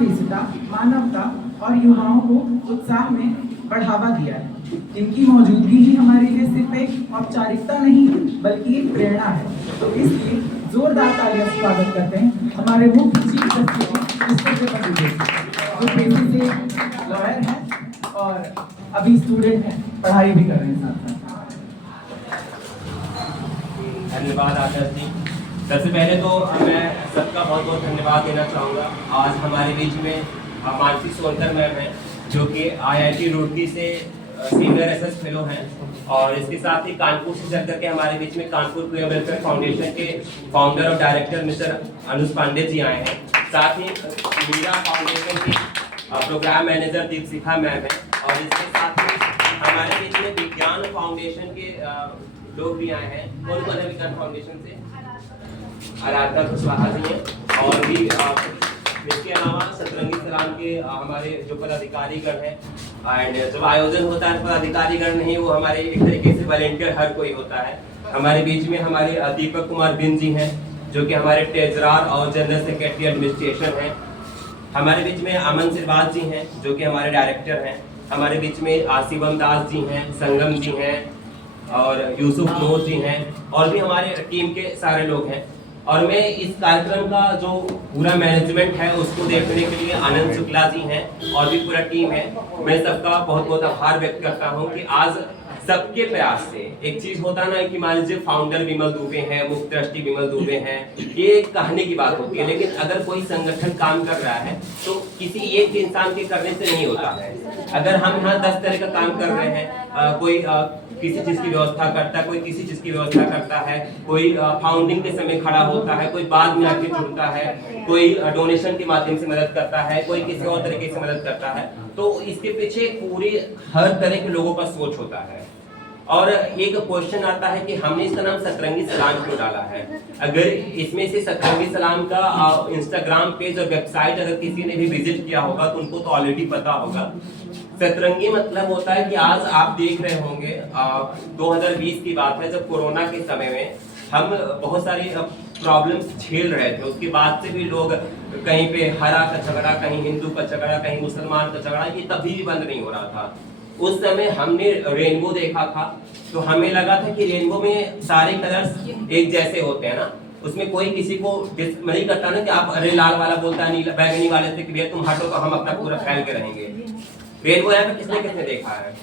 समावेशिता, मानवता और युवाओं को उत्साह में बढ़ावा दिया है। इनकी मौजूदगी ही हमारे लिए सिर्फ एक औपचारिकता नहीं बल्कि एक प्रेरणा है। तो इसलिए जोरदार तालियां से स्वागत करते हैं हमारे मुख्य चीफ जस्टिस जो पेशे से लॉयर हैं और अभी स्टूडेंट हैं, पढ़ाई भी कर रहे हैं साथ साथ। धन्यवाद आदर्श जी। सबसे पहले तो मैं सबका बहुत बहुत धन्यवाद देना चाहूँगा। आज हमारे बीच में मानसी सोनकर मैम हैं जो कि IIT रुड़की से सीनियर एसएस फेलो हैं और इसके साथ ही कानपुर से चल करके हमारे बीच में कानपुर क्वियर वेलफेयर फाउंडेशन के फाउंडर और डायरेक्टर मिस्टर अनुज पांडे जी आए हैं। साथ ही मीरा फाउंडेशन की प्रोग्राम मैनेजर दीपशिखा मैम है और इसके साथ ही हमारे बीच में विज्ञान फाउंडेशन के लोग भी आए हैं। कौन कौन है विज्ञान फाउंडेशन से? आराधना कुशवाहा जी हैं और भी इसके अलावा सतरंगी सलाम के हमारे जो पदाधिकारीगण हैं एंड जब आयोजन होता है पदाधिकारीगण नहीं, वो हमारे एक तरीके से वॉलंटियर हर कोई होता है। हमारे बीच में हमारे दीपक कुमार बिन जी हैं जो कि हमारे ट्रेजरर और जनरल सेक्रेटरी एडमिनिस्ट्रेशन हैं। हमारे बीच में अमन सिरवाज जी हैं जो कि हमारे डायरेक्टर हैं। हमारे बीच में आसिबम दास जी हैं, संगम जी हैं और यूसुफ नूर जी हैं और भी हमारे टीम के सारे लोग हैं। और मैं इस कार्यक्रम का जो पूरा मैनेजमेंट है उसको देखने के लिए आनंद शुक्ला जी हैं और भी पूरा टीम है। मैं सबका बहुत बहुत आभार व्यक्त करता हूं कि आज सबके प्रयास से एक चीज होता ना कि मान लीजिए फाउंडर विमल दुबे हैं, मुख्य ट्रस्टी विमल दुबे हैं, ये कहने की बात होती है, लेकिन अगर कोई संगठन काम कर रहा है तो किसी एक इंसान के करने से नहीं होता है। अगर हम यहाँ 10 तरह का काम कर रहे हैं, कोई किसी चीज की व्यवस्था करता है, कोई किसी चीज की व्यवस्था करता है, कोई फाउंडिंग के समय खड़ा होता है, कोई बाद में आके जुड़ता है, कोई डोनेशन के माध्यम से मदद करता है, कोई किसी और तरीके से मदद करता है, तो इसके पीछे पूरी हर तरह के लोगों का सोच होता है। और एक क्वेश्चन आता है कि हमने इसका नाम सतरंगी सलाम क्यों डाला है। अगर इसमें से सतरंगी सलाम का इंस्टाग्राम पेज और वेबसाइट अगर किसी ने भी विजिट किया होगा तो उनको तो ऑलरेडी पता होगा। सतरंगी मतलब होता है कि आज आप देख रहे होंगे 2020 की बात है, जब कोरोना के समय में हम बहुत सारी प्रॉब्लम्स झेल रहे थे। उसके बाद से भी लोग कहीं पे हरा का झगड़ा, कहीं हिंदू का झगड़ा, कहीं मुसलमान का झगड़ा, ये तभी भी बंद नहीं हो रहा था। उस समय हमने रेनबो देखा था तो हमें लगा था कि रेनबो में सारे कलर्स एक जैसे होते हैं ना, उसमें कोई किसी को नहीं करता ना कि आप अरे लाल वाला बोलता है नीला बैगनी वाले से कि भैया तुम हटो तो हम अपना पूरा फैल के रहेंगे। रेनबो यहाँ पे किसने किसने देखा है?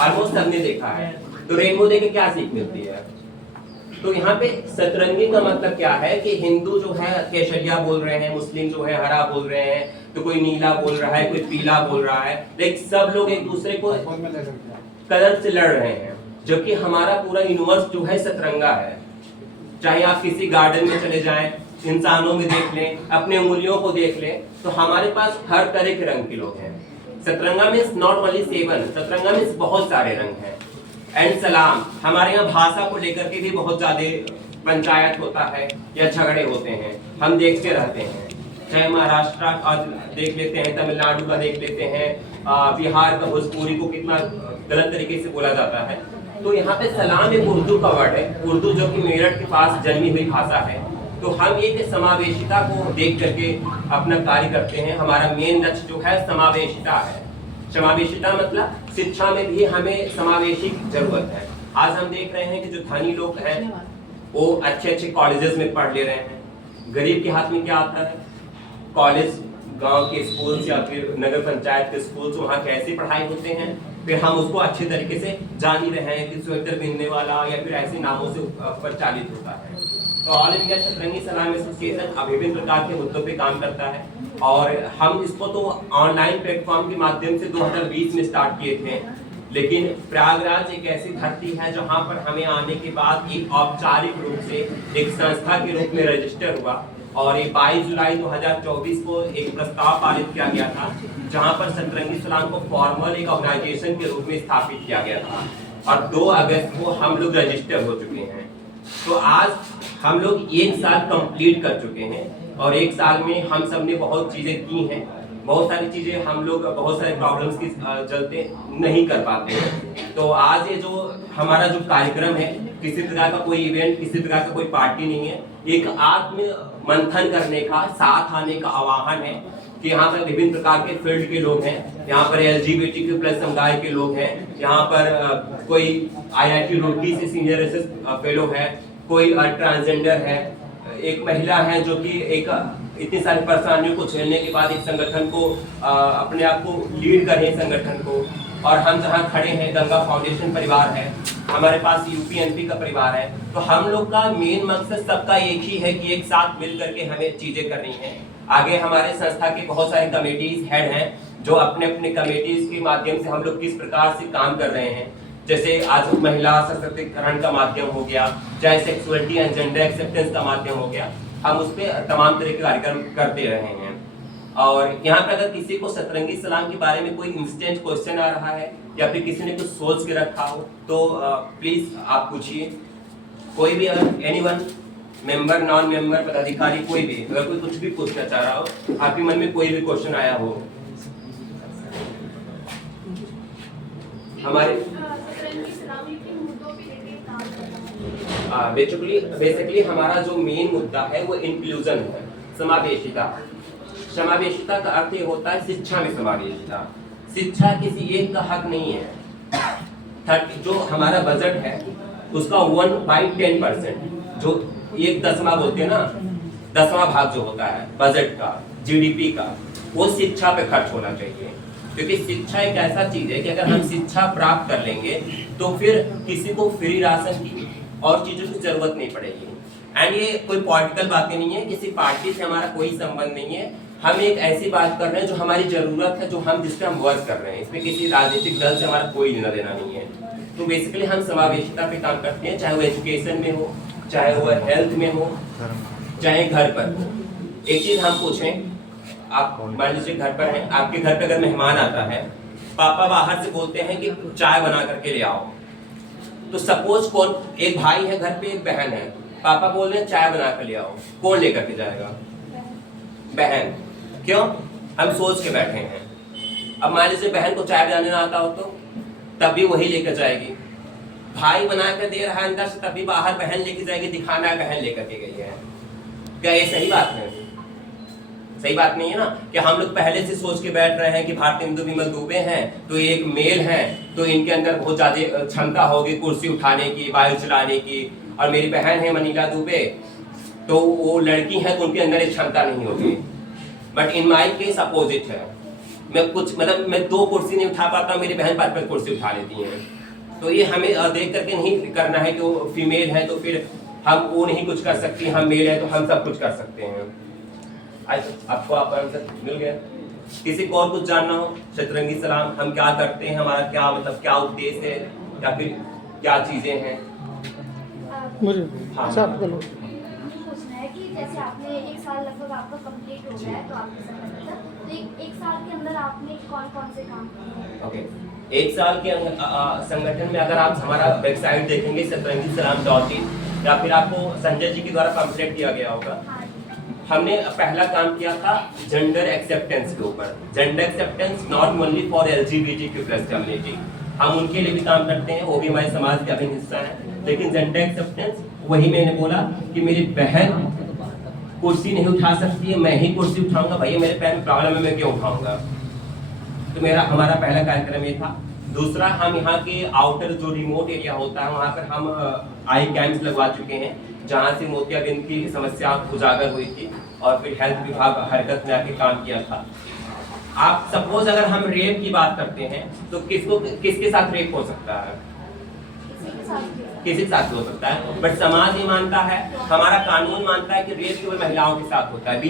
ऑलमोस्ट सबने देखा है। तो रेनबो देख के क्या सीख मिलती है? तो यहाँ पे सतरंगी का मतलब क्या है कि हिंदू जो है केशरिया बोल रहे हैं, मुस्लिम जो है हरा बोल रहे हैं, तो कोई नीला बोल रहा है, कोई पीला बोल रहा है, लेकिन सब लोग एक दूसरे को कलर से लड़ रहे हैं। जबकि हमारा पूरा यूनिवर्स जो है सतरंगा है। चाहे आप किसी गार्डन में चले जाएं, इंसानों में देख लें, अपने उंगलियों को देख लें, तो हमारे पास हर तरह के रंग के लोग हैं। सतरंगा means not only 7, Satranga means बहुत सारे रंग हैं। एंड सलाम, हमारे यहाँ भाषा को लेकर के भी बहुत ज्यादा पंचायत होता है या झगड़े होते हैं, हम देखते रहते हैं। चाहे महाराष्ट्र का देख लेते हैं, तमिलनाडु का देख लेते हैं, बिहार का भोजपुरी को कितना गलत तरीके से बोला जाता है। तो यहाँ पे सलाम एक उर्दू का वर्ड है, उर्दू जो कि मेरठ के पास जन्मी हुई भाषा है। तो हम एक समावेशिता को देख करके अपना कार्य करते हैं। हमारा मेन लक्ष्य जो है समावेशिता है। समावेशिता मतलब शिक्षा में भी हमें समावेशी जरूरत है। आज हम देख रहे हैं कि जो धनी लोग हैं वो अच्छे अच्छे कॉलेजेस में पढ़ ले रहे हैं। गरीब के हाथ में क्या आता है? कॉलेज, गांव के स्कूल्स या फिर नगर पंचायत के स्कूल्स, वहाँ कैसी पढ़ाई होते हैं, फिर हम उसको अच्छे तरीके से जान ही रहे हैं कि स्वेटर बिनने वाला या फिर ऐसे नामों से प्रचालित होता है। तो ऑल इंडिया सतरंगी सलाम एसोसिएशन विभिन्न प्रकार के मुद्दों पे काम करता है और हम इसको तो ऑनलाइन प्लेटफॉर्म के माध्यम से 2020 में स्टार्ट किए थे। लेकिन प्रयागराज एक ऐसी धरती है जहां पर हमें आने के बाद एक औपचारिक रूप से एक संस्था के रूप में रजिस्टर हुआ और ये 22 जुलाई 2024 को एक प्रस्ताव पारित किया गया था जहां पर सतरंगी सलाम को फॉर्मल एक ऑर्गेनाइजेशन के रूप में स्थापित किया गया था और 2 अगस्त को हम लोग रजिस्टर हो चुके हैं। तो आज हम लोग 1 साल कंप्लीट कर चुके हैं और 1 साल में हम सब ने बहुत चीजें की हैं। बहुत सारी चीजें हम लोग बहुत सारे प्रॉब्लम्स के चलते नहीं कर पाते हैं। तो आज ये जो हमारा जो कार्यक्रम है, किसी प्रकार का कोई इवेंट, किसी प्रकार का कोई पार्टी नहीं है, एक आत्म मंथन करने का, साथ आने का आह्वान है कि यहाँ पर विभिन्न प्रकार के फील्ड के लोग हैं, यहाँ पर LGBTQ+ समुदाय के लोग हैं, यहाँ पर कोई IIT रुड़की से सीनियर रिसर्च फेलो है, कोई ट्रांसजेंडर है, एक महिला है जो कि एक इतनी सारी परेशानियों को झेलने के बाद एक संगठन को अपने आप को लीड कर रहे हैं संगठन को। और हम जहाँ खड़े हैं, गंगा फाउंडेशन परिवार है, हमारे पास UP-NP का परिवार है, तो हम लोग का मेन मकसद सबका एक ही है कि एक साथ मिल करके हमें चीजें करनी है। आगे हमारे संस्था के बहुत सारे कमेटीज हेड हैं जो अपने अपने कमेटीज के माध्यम से हम लोग किस प्रकार से काम कर रहे हैं, जैसे आज महिला सशक्तिकरण का माध्यम हो गया, चाहे सेक्सुअलिटी एंड जेंडर एक्सेप्टेंस का माध्यम हो गया, हम उस पर तमाम तरह के कार्यक्रम करते रहे हैं। और यहाँ पे अगर किसी को सतरंगी सलाम के बारे में कोई इंस्टेंट क्वेश्चन आ रहा है या फिर किसी ने कुछ सोच के रखा हो तो प्लीज आप पूछिए। कोई भी अगर एनीवन, मेंबर, नॉन मेंबर, पदाधिकारी, कोई भी अगर कोई कुछ भी पूछना चाह रहा हो, आपके मन में कोई भी क्वेश्चन आया हो, हमारे बेसिकली हमारा जो मेन मुद्दा है वो इंक्लूजन है, समावेशिता। समावेशिता का अर्थ ये होता है शिक्षा में समावेशिता। शिक्षा किसी एक का हक नहीं है। 30 जो हमारा बजट है उसका 1/10%, जो 1/10 बोलते हैं ना, 10वां भाग जो होता है बजट का, GDP का, वो शिक्षा पे खर्च होना चाहिए। क्योंकि शिक्षा एक ऐसा चीज है कि अगर हम शिक्षा प्राप्त कर लेंगे तो फिर किसी को फ्री राशन की और चीजों की जरूरत नहीं पड़ेगी। एंड ये कोई पॉलिटिकल बातें नहीं है, किसी पार्टी से हमारा कोई संबंध नहीं है। हम एक ऐसी बात कर रहे हैं जो हमारी जरूरत है, जो हम जिस पे हम वर्क कर रहे हैं, इसमें किसी राजनीतिक दल से हमारा कोई लेना देना नहीं है। तो बेसिकली हम समावेशिता पे काम करते हैं, चाहे वो एजुकेशन में हो, चाहे वो हेल्थ में हो, चाहे घर पर हो। एक चीज हम पूछें, आप मान लीजिए घर पर हैं, आपके घर पे अगर मेहमान आता है, पापा बाहर से बोलते हैं कि चाय बना करके ले आओ, तो सपोज कौन, एक भाई है घर पे, एक बहन है, पापा बोल रहे हैं चाय बना कर ले आओ, कौन लेकर के जाएगा? बहन। क्यों? हम सोच के बैठे हैं। अब मान लीजिए बहन को चाय बनाने ना आता हो तो तब भी वही लेकर जाएगी। भाई बना कर दे रहा है अंदर से, तभी बाहर बहन लेके जाएगी, दिखाना है बहन लेकर के गई है। क्या ये सही बात है? सही बात नहीं है ना कि हम लोग पहले से सोच के बैठ रहे हैं कि भारतेंदु विमल दुबे हैं तो एक मेल है तो इनके अंदर बहुत ज्यादा क्षमता होगी कुर्सी उठाने की, वायु चलाने की, और मेरी बहन है मनीला दुबे तो वो लड़की है तो उनके अंदर एक क्षमता नहीं होगी। But in my case opposite है। मैं 2 कुर्सी नहीं उठा पाता, मेरी बहन 5 कुर्सी उठा लेती हैं। तो ये हमें देख करके नहीं करना है कि वो फीमेल है तो फिर हम वो नहीं कुछ कर सकती, हम मेल है तो हम सब कुछ कर सकते हैं। आपको आप आंसर मिल गया? किसी को और कुछ जानना हो? सतरंगी सलाम हम क्या करते हैं, हमारा क्या मतलब क्या उद्देश्य है या फिर क्या चीजें हैं? मुझे सब बोलो। पूछना है कि जैसे आपने 1 साल लगभग आपका कंप्लीट हो गया है तो आपने संगठन का, तो एक साल के अंदर आपने कौन-कौन से काम किए? ओके, 1 साल के संगठन में अगर आप हमारा वेबसाइट देखेंगे satrangisalam.in, या फिर आपको संजय जी के द्वारा पम्फलेट किया गया होगा। हमने पहला काम किया था जेंडर एक्सेप्टेंस के ऊपर। Gender acceptance not only for LGBTQ+ community, हम उनके लिए भी काम करते हैं, वो भी हमारे समाज का अभिन्न हिस्सा है। लेकिन जेंडर एक्सेप्टेंस, वही मैंने बोला कि मेरी बहन कुर्सी नहीं उठा सकती है, मैं ही कुर्सी उठाऊंगा, भैया मेरे पैर में प्रॉब्लम है, मैं क्यों उठाऊंगा? तो हमारा पहला कार्यक्रम ये था। दूसरा, हम यहाँ के आउटर जो रिमोट एरिया होता है वहाँ पर हम आई कैंप्स लगवा चुके हैं, जहाँ से मोतियाबिंद की समस्या उजागर हुई थी और फिर हेल्थ विभाग हरकत में आके काम किया था। आप सपोज अगर हम रेप की बात करते हैं तो किसके साथ रेप हो सकता है? किसी के साथ हो सकता है, बट समाज ये मानता है, हमारा कानून मानता है कि रेप केवल महिलाओं के साथ होता है।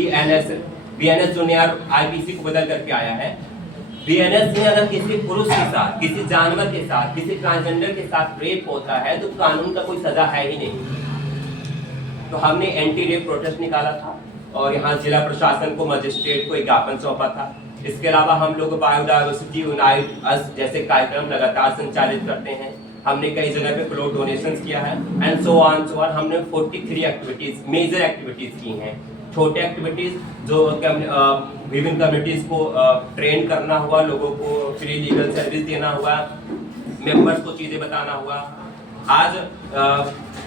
BNS जो नया IPC को बदल करके आया है, BNS में अगर किसी पुरुष के साथ, किसी जानवर के साथ, किसी ट्रांसजेंडर के साथ रेप होता है तो कानून का कोई सजा है ही नहीं। तो हमने एंटी रेप प्रोटेस्ट निकाला था और यहाँ जिला प्रशासन को, मजिस्ट्रेट को एक ज्ञापन सौंपा था। इसके अलावा हम लोग बायोडायवर्सिटी यूनाइट अस जैसे कार्यक्रम लगातार संचालित करते हैं। हमने कई जगह पे फ्लोर डोनेशंस किया है एंड सो ऑन। हमने 43 एक्टिविटीज, मेजर एक्टिविटीज की हैं। छोटे एक्टिविटीज जो विभिन्न कम्युनिटीज को ट्रेन करना हुआ, लोगों को फ्री लीगल सर्विस देना हुआ, मेंबर्स को चीजें बताना हुआ। आज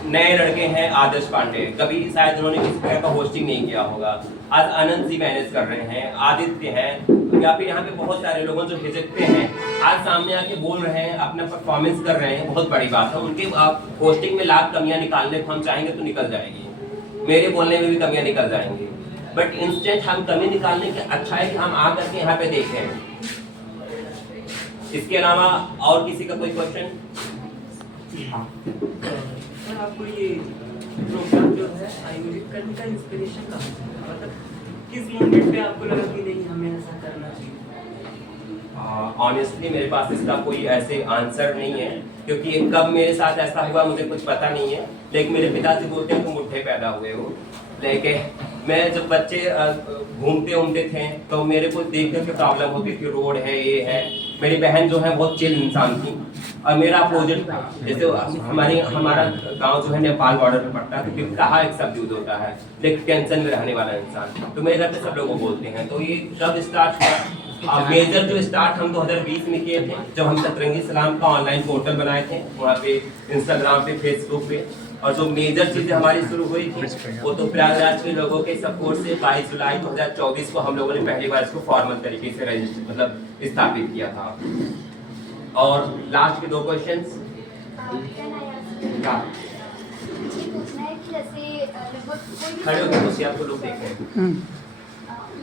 नए लड़के हैं आदर्श पांडे, कभी शायद उन्होंने किसी तरह का होस्टिंग नहीं किया होगा। आज आनंद जी मैनेज कर रहे हैं, आदित्य हैं, या फिर यहाँ पे बहुत सारे लोग जो हिचकते हैं आज सामने आके बोल रहे हैं, अपना परफॉर्मेंस कर रहे हैं, बहुत बड़ी बात है। उनके होस्टिंग में लाख कमियां निकालने को हम चाहेंगे तो निकल जाएंगी, मेरे बोलने में भी कमियां निकल जाएंगी, बट इंस्टेंट हम कमी निकालने के अच्छा है कि हम आकर के यहाँ पे देखें। इसके अलावा और किसी का कोई क्वेश्चन? सर आपको ये प्रोग्राम जो है आयोजित करने का इंस्पिरेशन कहाँ से आया? मतलब किस मोमेंट पे आपको लगा कि नहीं हमें ऐसा करना चाहिए? ऑनेस्टली मेरे पास इसका कोई ऐसे आंसर नहीं है, क्योंकि कब मेरे साथ ऐसा हुआ मुझे कुछ पता नहीं है। लेकिन मेरे पिताजी बोलते हैं तुम मुट्ठे पैदा हुए हो। लेकिन मैं जब बच्चे घूमते थे तो मेरे को देख कर के प्रॉब्लम होती थी, रोड है ये है। मेरी बहन जो है बहुत चिल इंसान थी और मेरा अपोजिट था। जैसे हमारा गांव जो है नेपाल बॉर्डर पे पड़ता है, तो कहाँ एक सब यूज होता है, लेकिन टेंशन में रहने वाला इंसान। तो मेरे घर पे सब लोग बोलते हैं। तो ये कब स्टार्ट हुआ? मेजर जो स्टार्ट हम 2020 में किए थे, जब हम सतरंगी सलाम का ऑनलाइन पोर्टल बनाए थे, वहाँ पे इंस्टाग्राम पे फेसबुक पे। और जो मेजर चीजें हमारी शुरू हुई थी वो तो प्रयागराज के लोगों के सपोर्ट से 22 जुलाई 2024 को हम लोगों ने पहली बार इसको फॉर्मल तरीके से रजिस्टर मतलब स्थापित किया था। और लास्ट के 2 क्वेश्चंस ये पूछना है कि जैसे लगभग कोई भी खड़े होकर पूछिए, आपको लोग देख रहे हैं।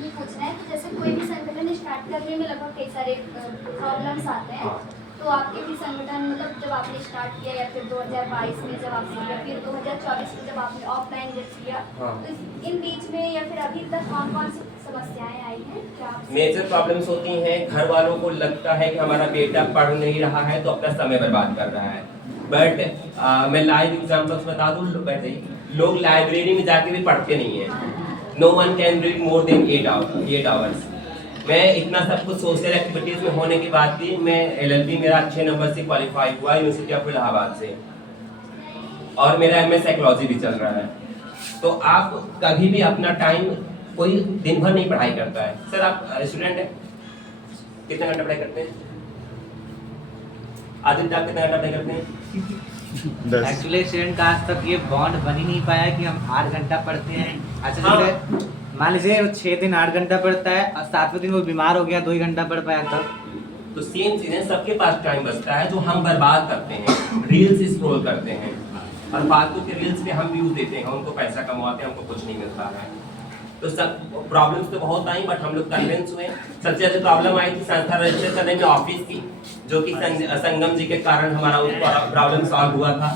ये पूछना है कि जैसे कोई भी संगठन स्टार्ट करने में लगभग कई सारे प्रॉब्लम्स आते हैं, तो आपके भी संगठन मतलब जब आपने स्टार्ट किया या फिर 2022 में जब आपने किया, फिर 2024 में जब आपने ऑफलाइन जब किया, तो इन बीच में या फिर अभी तक कौन कौन सी समस्याएं आई हैं? क्या मेजर प्रॉब्लम्स होती हैं, घर वालों को लगता है कि हमारा बेटा पढ़ नहीं रहा है तो अपना समय बर्बाद कर रहा है। बट मैं लाइव एग्जांपल्स बता दूं, लोग लाइब्रेरी में जाके भी पढ़ते नहीं है। No one can read more than 8 hours. मैं इतना सब कुछ सोशल एक्टिविटीज में होने के बाद भी मैं LLB मेरा अच्छे नंबर से क्वालिफाई हुआ यूनिवर्सिटी ऑफ इलाहाबाद से, और मेरा MS साइकोलॉजी भी चल रहा है। तो आप कभी भी अपना टाइम, कोई दिन भर नहीं पढ़ाई करता है। सर आप स्टूडेंट हैं, कितना घंटा पढ़ाई करते हैं? आदित्य आप कितना घंटा पढ़ाई करते हैं? एक्चुअली स्टूडेंट का आज तक ये बॉन्ड बन ही नहीं पाया कि हम 8 घंटा पढ़ते हैं। अच्छा हाँ। जैसे मान लीजिए 6 दिन 8 घंटा पढ़ता है और 7वें दिन वो बीमार हो गया 2 ही घंटा पढ़ पाया तब। तो सेम चीजें सबके पास टाइम बचता है जो हम बर्बाद करते हैं, रील्स स्क्रॉल करते हैं और फालतू के रील्स पे हम व्यूज देते हैं, उनको पैसा कमाते हैं, हमको कुछ नहीं मिलता है। तो सब प्रॉब्लम्स तो बहुत आई, बट हम लोग कन्विंस हुए। सबसे ज्यादा प्रॉब्लम आई थी संस्था रजिस्टर करने में ऑफिस की, जो कि संगम जी के कारण हमारा प्रॉब्लम सॉल्व हुआ था,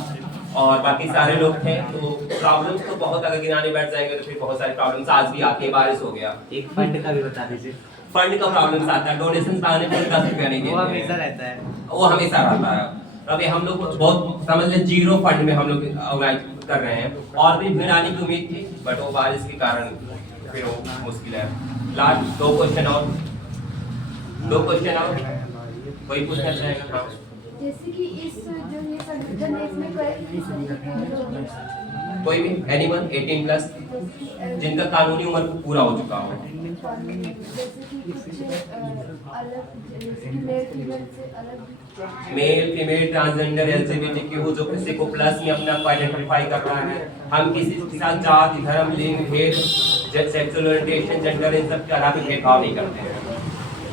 और बाकी सारे लोग थे। तो प्रॉब्लम्स तो बहुत, अगर गिनाने बैठ जाएंगे तो फिर बहुत सारी प्रॉब्लम्स आज भी आती है। बारिश हो गया, एक फंड का भी बता दीजिए। फंड का प्रॉब्लम्स आता है, डोनेशन पाने पर 10 रुपया नहीं वो देते हमेशा हैं, रहता है। वो हमेशा रहता है। अभी हम लोग बहुत समझ लें 0 फंड में हम लोग ऑर्गेनाइज कर रहे हैं, और भी भीड़ आने की उम्मीद थी, बट वो बारिश के कारण फिर वो मुश्किल है। लास्ट 2 क्वेश्चन और, 2 क्वेश्चन और कोई पूछना चाहेगा? हाँ, जैसे कि इस जो ये संगठन है इसमें किस तरीके के लोग कोई भी एनीवन 18+ जिनका कानूनी उम्र पूरा हो चुका हो। जैसे कि कुछ अलग, जैसे कि मेल फीमेल से अलग, मेल फीमेल ट्रांसजेंडर LGBTQ जो किसी को प्लस में अपना को आइडेंटिफाई कर रहा है। हम किसी के साथ जाति, धर्म, लिंग, भेद, सेक्सुअल ओरिएंटेशन, जेंडर, इन सब तरह के भेदभाव नहीं करते हैं।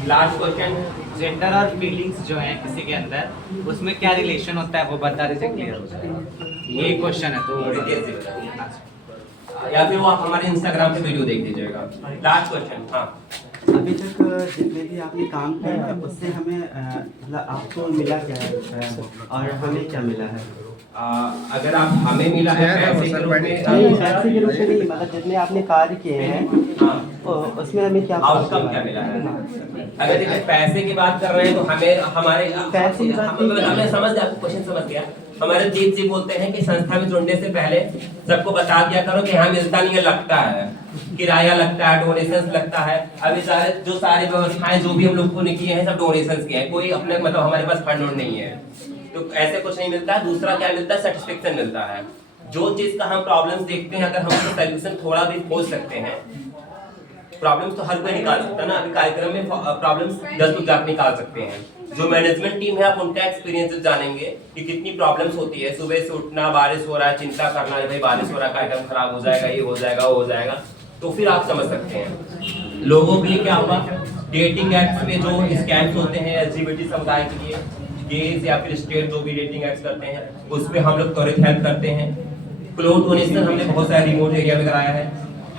लास्ट क्वेश्चन, जेंडर और फीलिंग्स जो हैं किसी के अंदर, उसमें क्या रिलेशन होता है वो बता दीजिए, क्लियर हो जाए। ये क्वेश्चन है तो डिटेल से बताइए, या फिर वो आप हमारे इंस्टाग्राम पे वीडियो देख लीजिएगा। Last question. हाँ, अभी तक जितने भी आपने काम किए हैं उससे हमें मतलब आपको मिला क्या है और हमें क्या मिला है? अगर आप हमें मिला है पैसे के रूप में, नहीं, पैसे के रूप में नहीं, मतलब जितने आपने कार्य किए हैं उसमें हमें क्या आउटकम क्या मिला है? अगर देखिए पैसे की बात कर रहे हैं तो हमें हमारे पैसे की बात नहीं कर हमें समझ गया, क्वेश्चन समझ गया। हमारे जीत जी बोलते हैं कि संस्था में जुड़ने से पहले सबको बता दिया करो कि हाँ मिलता नहीं है, लगता है, किराया लगता है, डोनेशन लगता है। अभी सारी व्यवस्थाएं जो भी हम लोग ने की है सब डोनेशन के हैं, कोई अपने मतलब हमारे पास फंड नहीं है, तो ऐसे कुछ नहीं मिलता है। दूसरा क्या मिलता है? सेटिस्फेक्शन मिलता है। जो चीज का हम प्रॉब्लम्स देखते हैं, अगर हम उसका सोल्यूशन थोड़ा भी खोज सकते हैं प्रॉब्लम्स तो हर कोई निकाल सकता है ना, अभी कार्यक्रम में प्रॉब्लम्स 10 लोग जाकर निकाल सकते हैं। जो मैनेजमेंट टीम है आप उनका एक्सपीरियंस जानेंगे कि कितनी प्रॉब्लम्स होती है, सुबह से उठना, बारिश हो रहा है, चिंता करना है भाई बारिश हो रहा है, कार्यक्रम खराब हो जाएगा, ये हो जाएगा, वो हो जाएगा, तो फिर आप समझ सकते हैं। लोगों के लिए क्या होगा, डेटिंग एक्ट में जो स्कैम्स होते हैं LGBT समुदाय के लिए, गेज या फिर स्टेट जो भी डेटिंग एक्ट करते हैं उस पर हम लोग त्वरित हेल्प करते हैं। क्लोथ डोनेशन हमने बहुत सारे रिमोट एरिया में कराया है,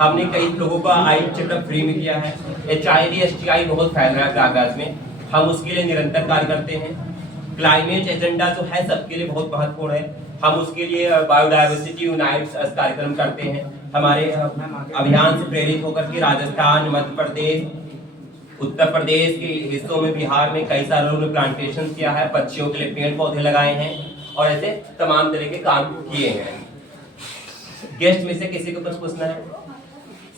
हमने कई लोगों का आई चेकअप फ्री में किया है। HIV STI बहुत फैल रहा है प्रयागराज में, हम उसके लिए निरंतर कार्य करते हैं। क्लाइमेट एजेंडा जो है सबके लिए बहुत महत्वपूर्ण है, हम उसके लिए बायोडायवर्सिटी यूनाइट्स कार्यक्रम करते हैं। हमारे अभियान से प्रेरित होकर के राजस्थान, मध्य प्रदेश, उत्तर प्रदेश के हिस्सों में, बिहार में कई सारे लोगों ने प्लांटेशन किया है, पक्षियों के लिए पेड़ पौधे लगाए हैं और ऐसे तमाम तरह के काम किए हैं। गेस्ट में से किसी को कुछ पूछना है?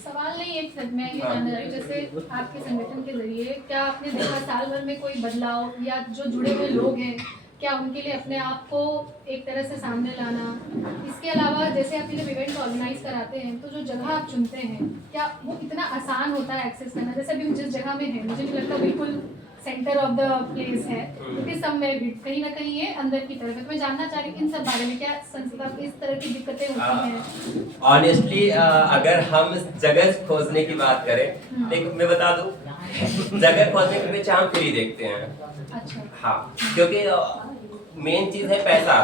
सवाल नहीं, एक सेकंड मैं ये जानना चाह रही हूँ, जैसे आपके संगठन के जरिए क्या आपने देखा साल भर में कोई बदलाव, या जो जुड़े हुए लोग हैं क्या उनके लिए अपने आप को एक तरह से सामने लाना, इसके अलावा जैसे आप जब इवेंट ऑर्गेनाइज कराते हैं तो जो जगह आप चुनते हैं क्या वो इतना आसान होता है एक्सेस करना? जैसे अभी हम जिस जगह में हैं मुझे नहीं लगता बिल्कुल सेंटर ऑफ द प्लेस है, क्योंकि सब में भी कहीं ना कहीं ये अंदर की तरफ है। तो मैं जानना चाह रही हूँ इन सब बारे में, क्या संस्था इस तरह की दिक्कतें होती हैं? ऑनेस्टली अगर हम जगह खोजने की बात करें, लेकिन मैं बता दूं जगह खोजने के पीछे हम फ्री देखते हैं। अच्छा। हाँ, क्योंकि मेन चीज है पैसा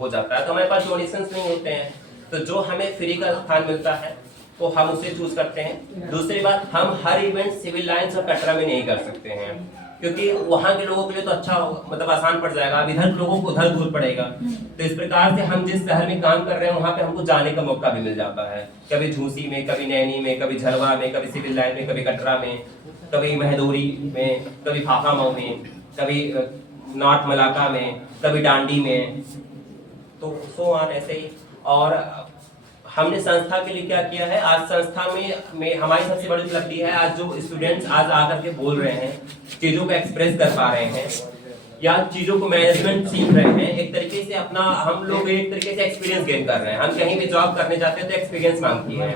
हो जाता है, तो हमारे पास डोनेशंस नहीं होते हैं, तो जो हमें फ्री का स्थान मिलता है तो हम उसे चूज करते हैं। दूसरी बात, हम हर इवेंट सिविल लाइंस और कटरा में नहीं कर सकते हैं, क्योंकि वहाँ के लोगों के लिए तो अच्छा मतलब आसान पड़ जाएगा, अब इधर लोगों को उधर दूर पड़ेगा। तो इस प्रकार से हम जिस शहर में काम कर रहे हैं वहाँ पे हमको जाने का मौका भी मिल जाता है, कभी झूसी में, कभी नैनी में, कभी झलवा में, कभी सिविल लाइन में, कभी कटरा में, कभी महदौरी में, कभी फाफामऊ में, कभी नॉर्थ मलाका में, कभी डांडी में, तो सो ऑन ऐसे ही। और हमने संस्था के लिए क्या किया है, आज संस्था में हमारी सबसे बड़ी उपलब्धि है, आज जो स्टूडेंट्स आज आकर के बोल रहे हैं, चीजों को एक्सप्रेस कर पा रहे हैं या चीजों को मैनेजमेंट सीख रहे हैं, एक तरीके से अपना हम लोग एक तरीके से एक्सपीरियंस गेन कर रहे हैं। हम कहीं भी जॉब करने जाते हैं तो एक्सपीरियंस मांगती है,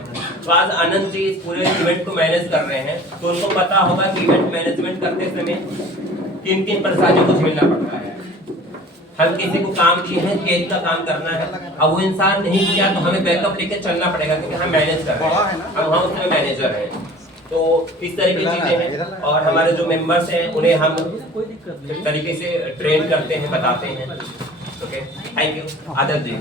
तो आज आनंद जी इस पूरे इवेंट को मैनेज कर रहे हैं, तो उनको पता होगा कि इवेंट मैनेजमेंट करते समय किन किन परेशानियों को झेलना पड़ता है। हम किसी को काम दिए हैं, केज का काम करना है, अब वो इंसान नहीं किया तो हमें बैकअप लेके चलना पड़ेगा, क्योंकि हम मैनेज कर रहे हैं, हम उसमें मैनेजर हैं। तो इस तरह की चीजें हैं, और हमारे जो मेंबर्स हैं उन्हें हम तरीके से ट्रेन करते हैं, बताते हैं। ओके, थैंक यू आदर जी।